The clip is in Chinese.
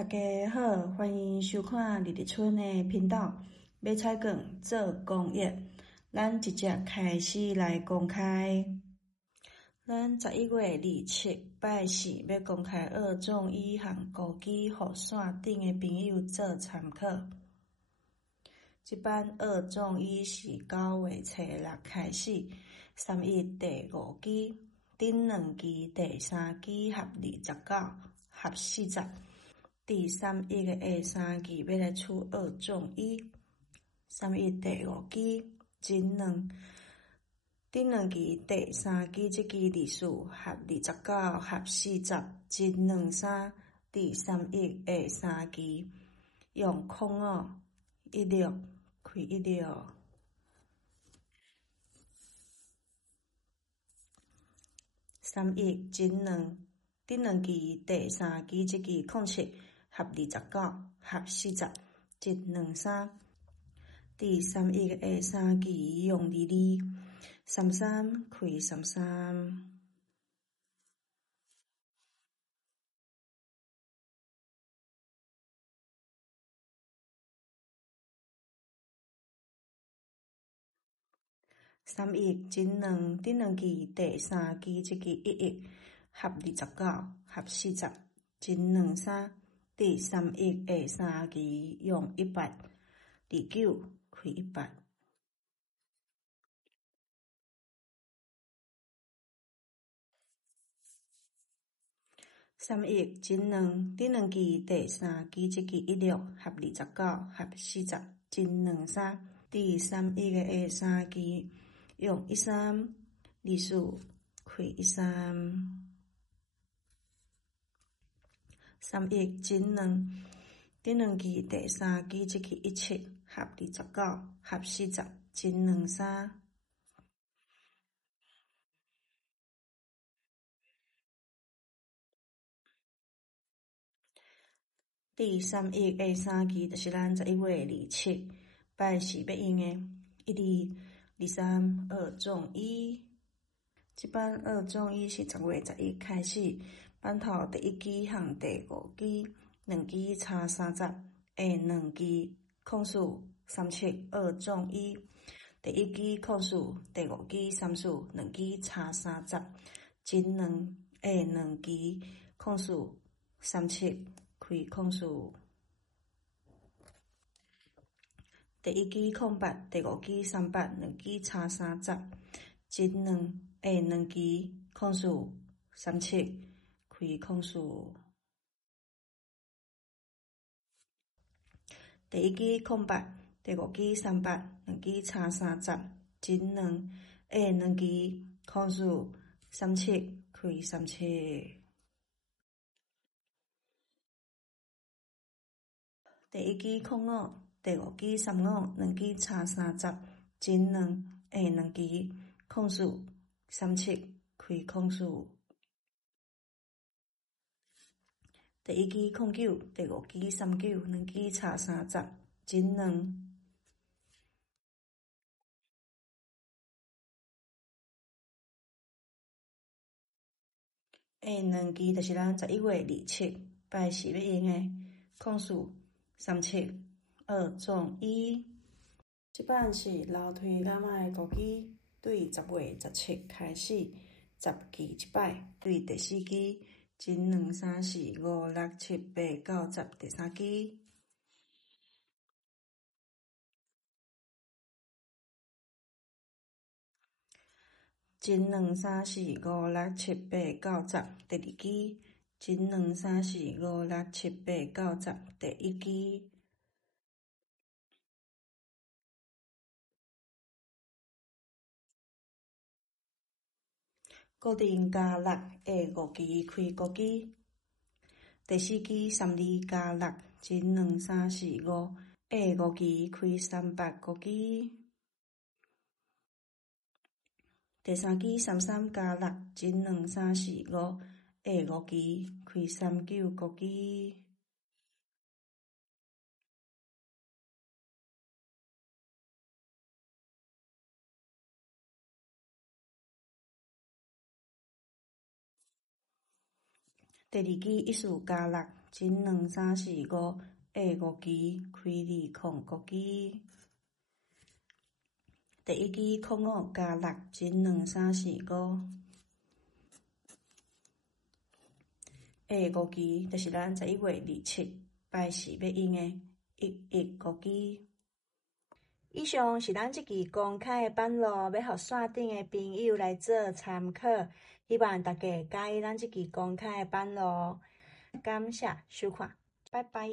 大家好，欢迎收看日日春的频道。买菜粿做公益，咱直接开始来公开。咱11月27拜四要公开二种一和枸杞，互线顶的朋友做参考。这版二种一是9月初6开始，3月第5期，顶2期第3期合29合40。第3月的下3期要来出二种一，3月第5期真两，顶2期第3期这期日数合29合40，真两3。第3月下3期用05 16开16。3月真两，顶2期第3期这期07合29合40，真两3。第3月的下3期用22 33开33。3月真两，顶2期第3期这期11合29合40，真两3。第3月的下3期用100 29开100。3月真两，顶2期第3期这期16合29合40，真两3。第3月的下3期用13日数开13。3月真两，顶2期第3期这期17合29合40，真两3。第3月的下3期就是咱11月27拜四要用的1、2、3二种一。这版二种一是10月11开始，版头第1期和第5期2期差30，下2期空数37二种一。第1期空数，第5期34，2期差30，真两，下2期空数37开空数。第1期08，第5期38，2期差30，真两，下2期空数37开空数。第1期08，第5期38，2期差30，真两，下2期空数37开37。第1期05，第5期35，2期差30，真两，下2期空数37开空数。第1期09，第5期39，2期差30，真两。下2期就是咱11月27拜四要用的空数37二种一。这版是楼梯感的枸杞，对10月17开始10期1摆，对第4期真两3 4 5 6 7 8 9 10第3期。真两3 4 5 6 7 8 9 10第2期，真两3 4 5 6 7 8 9 10第1期。固定加6下5期开枸杞，第4期32加6，真两3 4 5下5期开300枸杞。第3期33加6，真两3 4 5下5期开39枸杞。第2期14加6，真2、3、4、5下5期開2005期。第一期05加6真2、3、4、5下5期，就是咱11月27拜四要用的11期。以上是咱這期公開的版路，要予線頂的朋友來做參考，希望大家喜歡咱這期公開的版路。感謝收看，拜拜。